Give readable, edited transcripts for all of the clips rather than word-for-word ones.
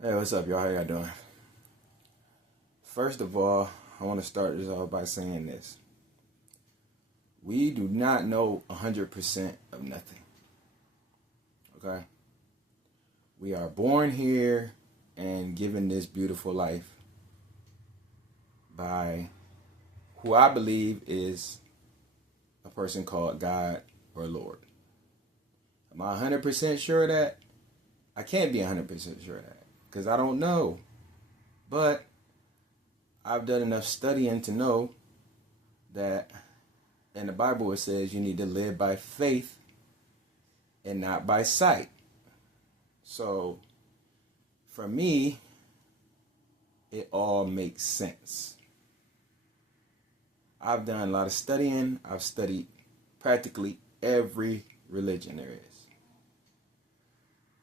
Hey, what's up, y'all? How y'all doing? First of all, I want to start this off by saying this. We do not know 100% of nothing. Okay? We are born here and given this beautiful life by who I believe is a person called God or Lord. Am I 100% sure of that? I can't be 100% sure of that because I don't know. But I've done enough studying to know that in the Bible it says you need to live by faith and not by sight. So for me, it all makes sense. I've done a lot of studying. I've studied practically every religion there is.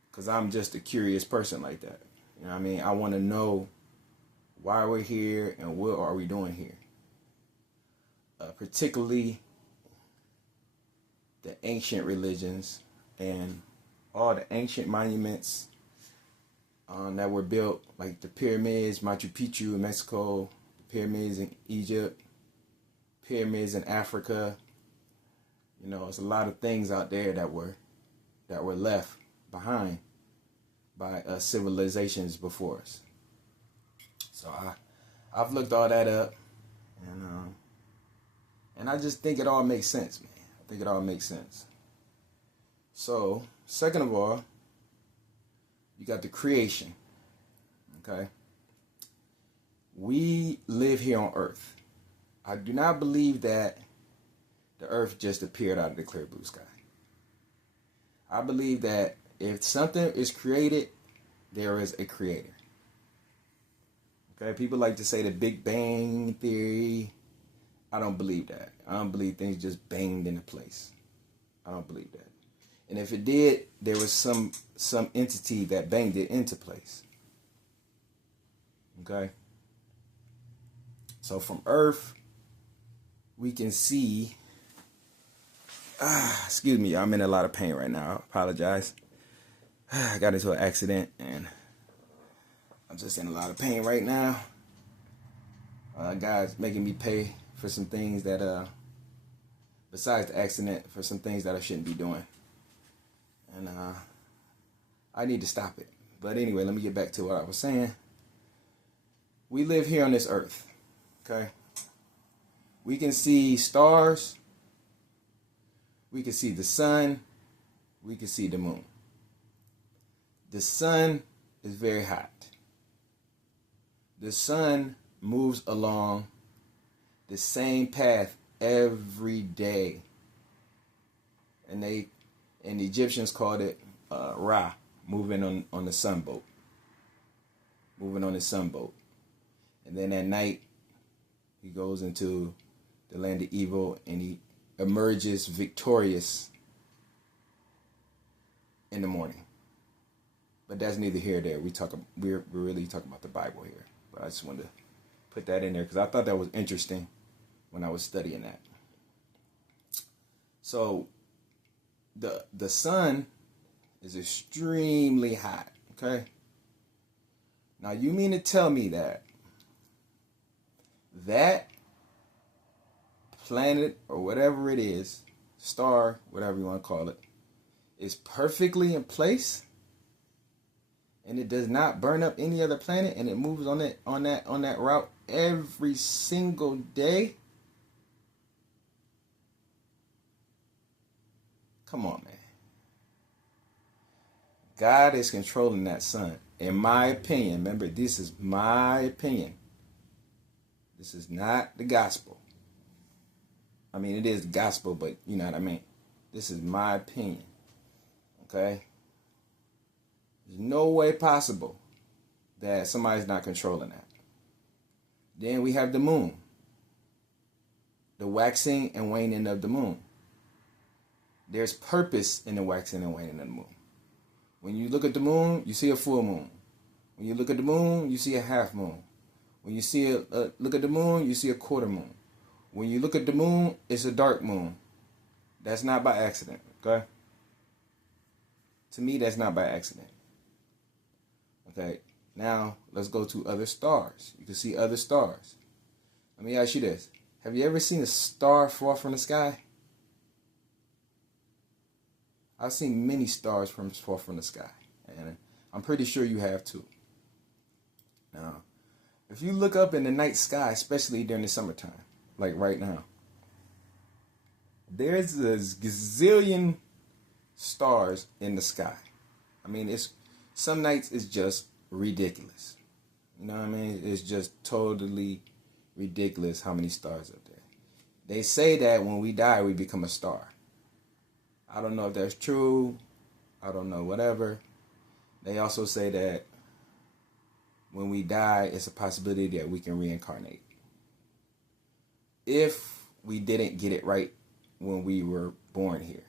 Because I'm just a curious person like that. You know what I mean? I want to know why we're here and what are we doing here. Particularly the ancient religions and all the ancient monuments that were built, like the pyramids, Machu Picchu in Mexico, the pyramids in Egypt, pyramids in Africa. You know, there's a lot of things out there that were left behind by civilizations before us. So I've looked all that up, and I just think it all makes sense, man. I think it all makes sense. So, second of all, you got the creation. Okay? We live here on Earth. I do not believe that the Earth just appeared out of the clear blue sky. I believe that if something is created, there is a creator. Okay? People like to say the Big Bang Theory. I don't believe that. I don't believe things just banged into place. I don't believe that. And if it did, there was some entity that banged it into place. Okay? So from Earth, we can see... excuse me, I'm in a lot of pain right now. I apologize. I got into an accident and I'm just in a lot of pain right now. God's making me pay for some things that, besides the accident, for some things that I shouldn't be doing. And I need to stop it. But anyway, let me get back to what I was saying. We live here on this earth, okay? We can see stars. We can see the sun. We can see the moon. The sun is very hot. The sun moves along the same path every day. And the Egyptians called it Ra, moving on the sunboat. Moving on his sunboat. And then at night, he goes into the land of evil and he emerges victorious in the morning. But that's neither here nor there. We're really talking about the Bible here. But I just wanted to put that in there because I thought that was interesting when I was studying that. So the sun is extremely hot, okay? Now you mean to tell me that planet or whatever it is, star, whatever you want to call it, is perfectly in place and it does not burn up any other planet and it moves on that route every single day? Come on, man. God is controlling that sun. In my opinion, remember, this is my opinion. This is not the gospel. I mean, it is the gospel, but you know what I mean. This is my opinion. Okay? There's no way possible that somebody's not controlling that. Then we have the moon. The waxing and waning of the moon. There's purpose in the waxing and waning of the moon. When you look at the moon, you see a full moon. When you look at the moon, you see a half moon. When you look at the moon, you see a quarter moon. When you look at the moon, it's a dark moon. That's not by accident, okay? To me, that's not by accident. Okay? Now, let's go to other stars. You can see other stars. Let me ask you this. Have you ever seen a star fall from the sky? I've seen many stars fall from the sky. And I'm pretty sure you have too. Now, if you look up in the night sky, especially during the summertime, like right now, there's a gazillion stars in the sky. I mean, some nights it's just ridiculous. You know what I mean? It's just totally ridiculous how many stars up there. They say that when we die, we become a star. I don't know if that's true. I don't know, whatever. They also say that when we die, it's a possibility that we can reincarnate. If we didn't get it right when we were born here.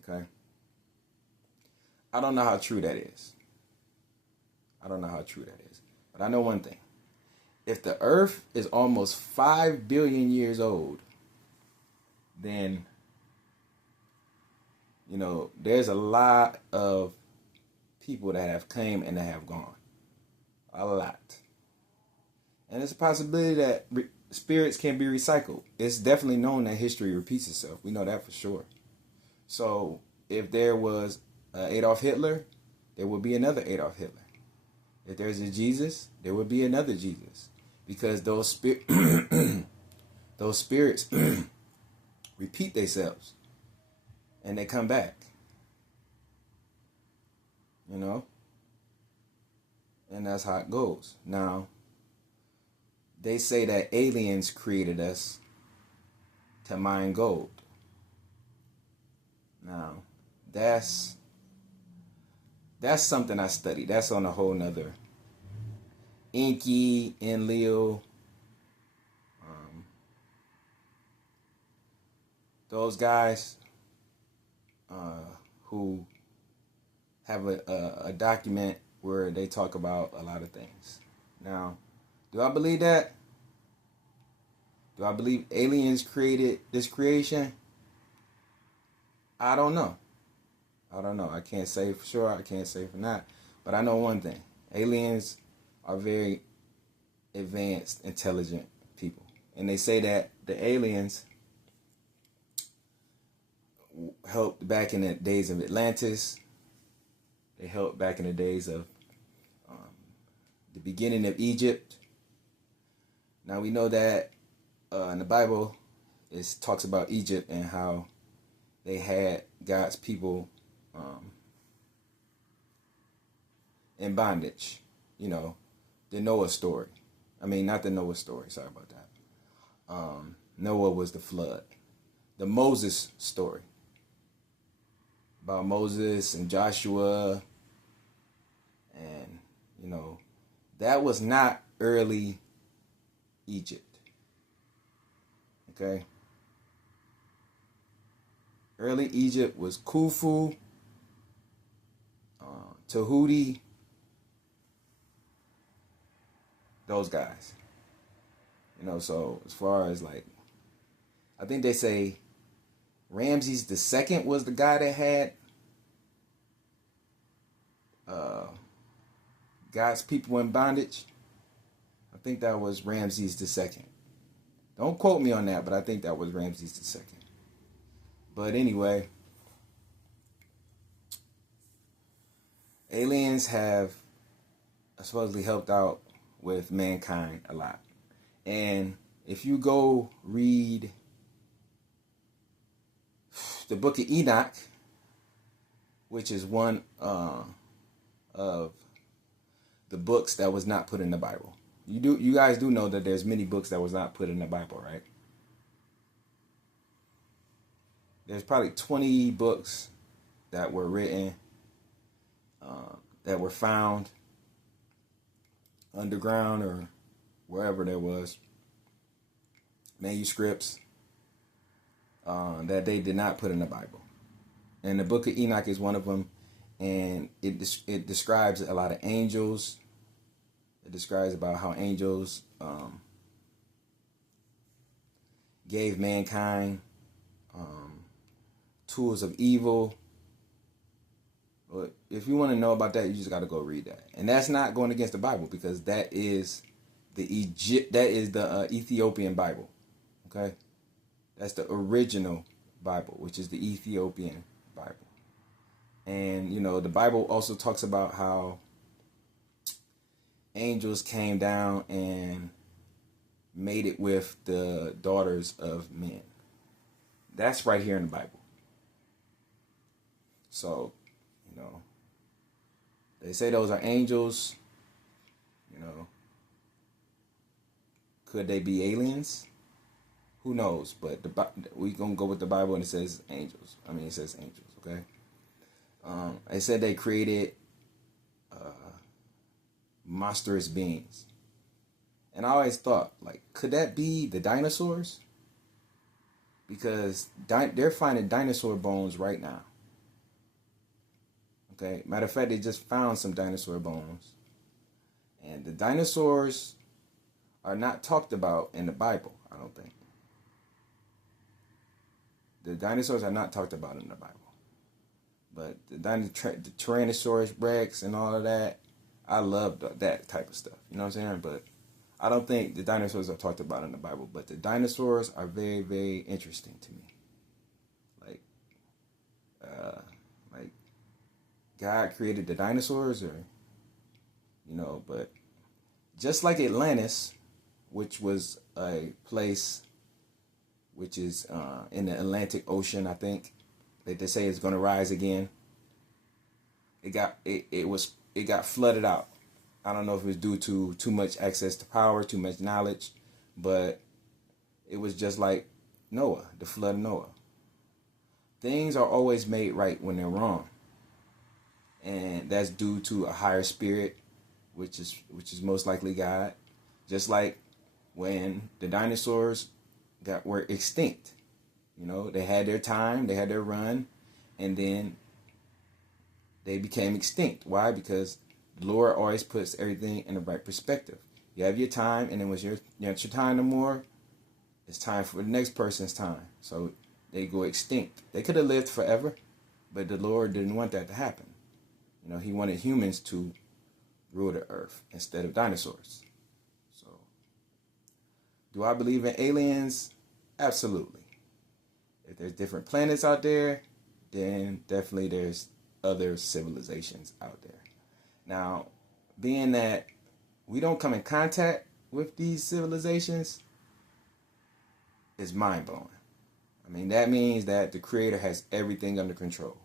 Okay? I don't know how true that is. But I know one thing. If the earth is almost 5 billion years old, then, you know, there's a lot of people that have came and that have gone. A lot. And it's a possibility that spirits can be recycled. It's definitely known that history repeats itself. We know that for sure. So if there was Adolf Hitler, there would be another Adolf Hitler. If there's a Jesus, there would be another Jesus. Because those spirits repeat themselves. And they come back. You know? And that's how it goes. Now, they say that aliens created us to mine gold. Now, that's something I study. That's on a whole nother Inky, Enlil, those guys who have a document where they talk about a lot of things. Now, do I believe that? Do I believe aliens created this creation? I don't know. I can't say for sure. I can't say for not. But I know one thing. Aliens are very advanced, intelligent people. And they say that the aliens helped back in the days of Atlantis. They helped back in the days of the beginning of Egypt. Now we know that in the Bible it talks about Egypt and how they had God's people in bondage. You know, the Noah story. I mean, not the Noah story. Sorry about that. Noah was the flood. The Moses story. About Moses and Joshua. And, you know, that was not early Egypt. Okay? Early Egypt was Khufu, Tahuti, those guys. You know, so as far as like, I think they say Ramses II was the guy that had God's people in bondage. I think that was Ramses II. Don't quote me on that, but I think that was Ramses II. But anyway, aliens have supposedly helped out with mankind a lot. And if you go read the book of Enoch, which is one of the books that was not put in the Bible. You guys do know that there's many books that was not put in the Bible, right? There's probably 20 books that were written, that were found underground or wherever there was, manuscripts that they did not put in the Bible. And the book of Enoch is one of them, and it describes a lot of angels. It describes about how angels gave mankind tools of evil. But if you want to know about that, you just got to go read that. And that's not going against the Bible, because that is the Ethiopian Bible. Okay? That's the original Bible, which is the Ethiopian Bible. And, you know, the Bible also talks about how angels came down and mated with the daughters of men. That's right here in the Bible. So, you know, they say those are angels. You know, could they be aliens? Who knows? But we're going to go with the Bible, and it says angels. I mean, it says angels, okay? It said they created monstrous beings. And I always thought, like, could that be the dinosaurs? Because they're finding dinosaur bones right now. Okay? Matter of fact, they just found some dinosaur bones. And the dinosaurs are not talked about in the Bible, I don't think. The dinosaurs are not talked about in the Bible. But the Tyrannosaurus Rex and all of that, I love that type of stuff. You know what I'm saying? But I don't think the dinosaurs are talked about in the Bible. But the dinosaurs are very, very interesting to me. Like God created the dinosaurs, or, you know, but just like Atlantis, which was a place which is in the Atlantic Ocean, I think. They say it's going to rise again. It got flooded out. I don't know if it was due to too much access to power, too much knowledge, but it was just like Noah, the flood of Noah. Things are always made right when they're wrong, and that's due to a higher spirit, which is most likely God. Just like when the dinosaurs were extinct. You know, they had their time, they had their run, and then they became extinct. Why? Because the Lord always puts everything in the right perspective. You have your time, and then when your time no more, it's time for the next person's time. So they go extinct. They could have lived forever, but the Lord didn't want that to happen. You know, he wanted humans to rule the earth instead of dinosaurs. So, do I believe in aliens? Absolutely. If there's different planets out there, then definitely there's other civilizations out there. Now, being that we don't come in contact with these civilizations, is mind-blowing. I mean, that means that the Creator has everything under control.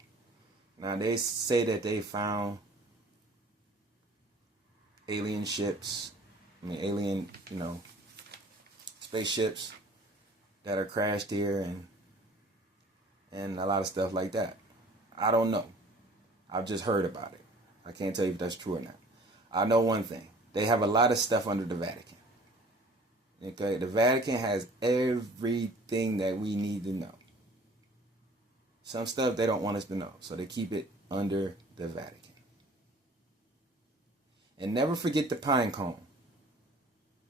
Now, they say that they found alien ships, spaceships that are crashed here, and a lot of stuff like that. I don't know. I've just heard about it. I can't tell you if that's true or not. I know one thing. They have a lot of stuff under the Vatican. Okay? The Vatican has everything that we need to know. Some stuff they don't want us to know, so they keep it under the Vatican. And never forget the pine cone.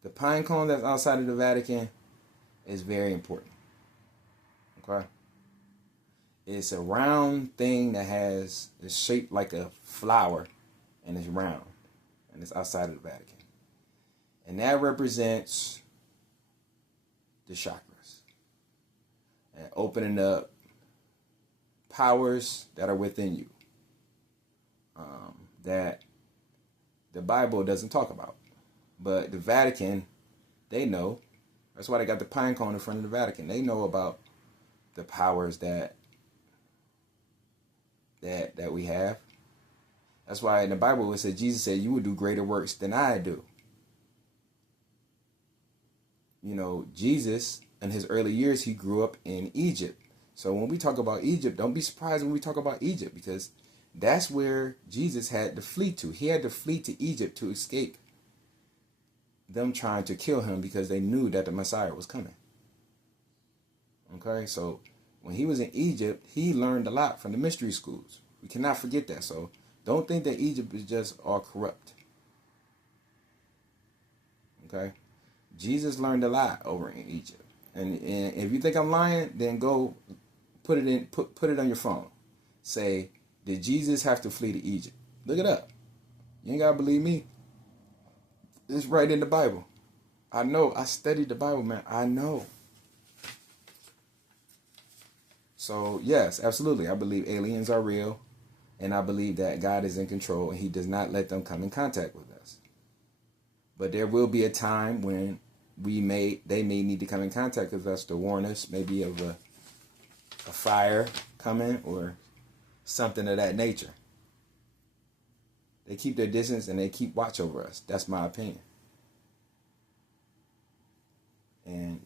The pine cone that's outside of the Vatican is very important. Okay? It's a round thing that is shaped like a flower, and it's round, and it's outside of the Vatican. And that represents the chakras and opening up powers that are within you that the Bible doesn't talk about. But the Vatican, they know. That's why they got the pine cone in front of the Vatican. They know about the powers that we have. That's why in the Bible it said, Jesus said, you will do greater works than I do. You know, Jesus, in his early years, he grew up in Egypt. So when we talk about Egypt, don't be surprised when we talk about Egypt, because that's where Jesus had to flee to. He had to flee to Egypt to escape them trying to kill him, because they knew that the Messiah was coming. Okay, so when he was in Egypt, he learned a lot from the mystery schools. We cannot forget that. So don't think that Egypt is just all corrupt. Okay, Jesus learned a lot over in Egypt. And if you think I'm lying, then go put it on your phone. Say, Did Jesus have to flee to Egypt? Look it up. You ain't gotta believe me. It's right in the Bible. I know. I studied the Bible, man. I know. So, yes, absolutely. I believe aliens are real. And I believe that God is in control and he does not let them come in contact with us. But there will be a time when they may need to come in contact with us to warn us maybe of a fire coming or something of that nature. They keep their distance and they keep watch over us. That's my opinion. And,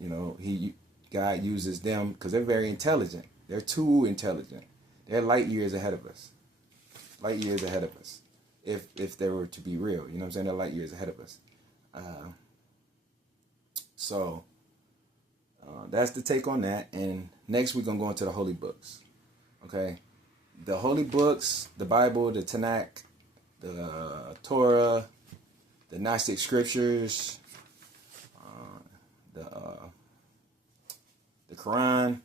God uses them because they're very intelligent. They're too intelligent. They're light years ahead of us. Light years ahead of us. If they were to be real. You know what I'm saying? They're light years ahead of us. So that's the take on that. And next we're going to go into the holy books. Okay? The holy books, the Bible, the Tanakh, the Torah, the Gnostic scriptures, the Qur'an.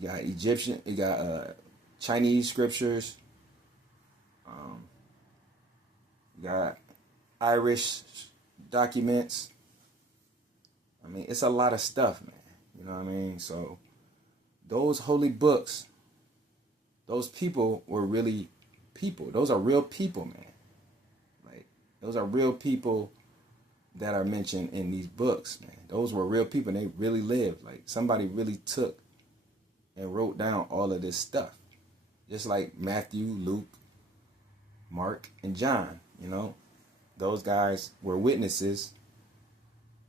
You got Egyptian, you got Chinese scriptures. You got Irish documents. I mean, it's a lot of stuff, man. You know what I mean? So those holy books, those people were really people. Those are real people, man. Like, those are real people that are mentioned in these books, man. Those were real people and they really lived. Like, somebody really took and wrote down all of this stuff. Just like Matthew, Luke, Mark, and John, those guys were witnesses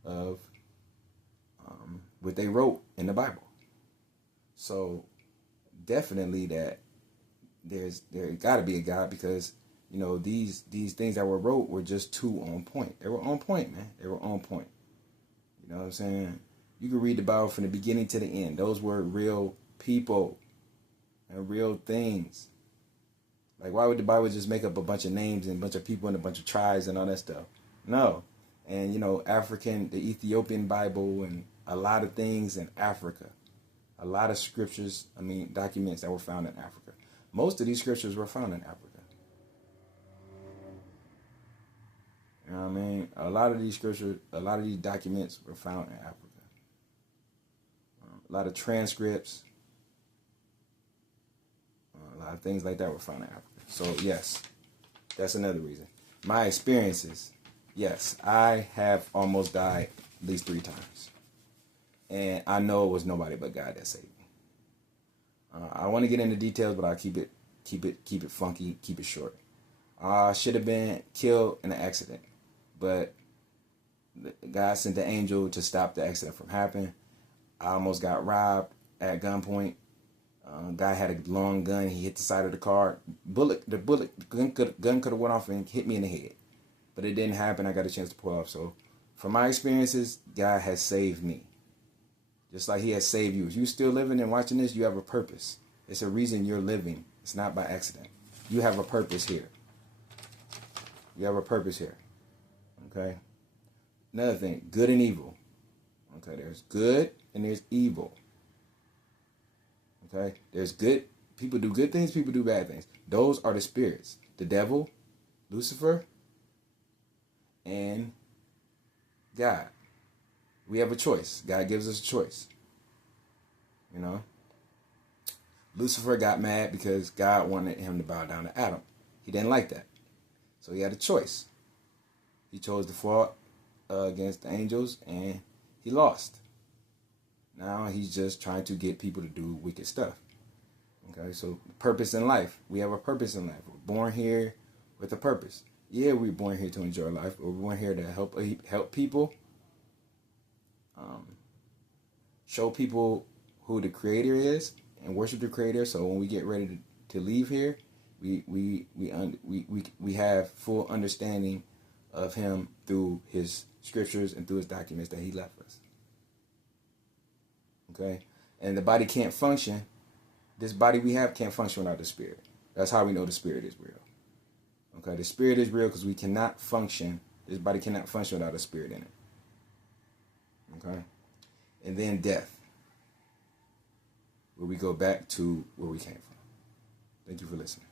of what they wrote in the Bible. So definitely that there got to be a God because, these things that were wrote were just too on point. They were on point, man. They were on point. You know what I'm saying? You can read the Bible from the beginning to the end. Those were real people and real things. Like, why would the Bible just make up a bunch of names and a bunch of people and a bunch of tribes and all that stuff? No. And, the Ethiopian Bible and a lot of things in Africa. A lot of scriptures, documents that were found in Africa. Most of these scriptures were found in Africa. You know what I mean? A lot of these scriptures, a lot of these documents were found in Africa. A lot of transcripts, a lot of things like that were found in Africa. So, yes, that's another reason. My experiences, yes, I have almost died at least 3 times. And I know it was nobody but God that saved me. I want to get into details, but I'll keep it funky, keep it short. I should have been killed in an accident, but God sent the angel to stop the accident from happening. I almost got robbed at gunpoint. Guy had a long gun. He hit the side of the car. The gun could have went off and hit me in the head, but it didn't happen. I got a chance to pull off. So, from my experiences, God has saved me. Just like he has saved you. If you're still living and watching this, you have a purpose. It's a reason you're living. It's not by accident. You have a purpose here. You have a purpose here. Okay? Another thing, good and evil. Okay, there's good and there's evil. Okay? There's good. People do good things, people do bad things. Those are the spirits. The devil, Lucifer, and God. We have a choice. God gives us a choice. Lucifer got mad because God wanted him to bow down to Adam. He didn't like that. So he had a choice. He chose to fall against the angels and he lost. Now he's just trying to get people to do wicked stuff. Okay, so purpose in life. We have a purpose in life. We're born here with a purpose. Yeah, we're born here to enjoy life. We're born here to help people. Show people who the Creator is and worship the Creator. So when we get ready to leave here, we have full understanding of Him through His scriptures and through His documents that He left us. Okay, and the body can't function. This body we have can't function without the spirit. That's how we know the spirit is real. Okay, the spirit is real because we cannot function. This body cannot function without a spirit in it. Okay. And then death. where we go back to where we came from. Thank you for listening.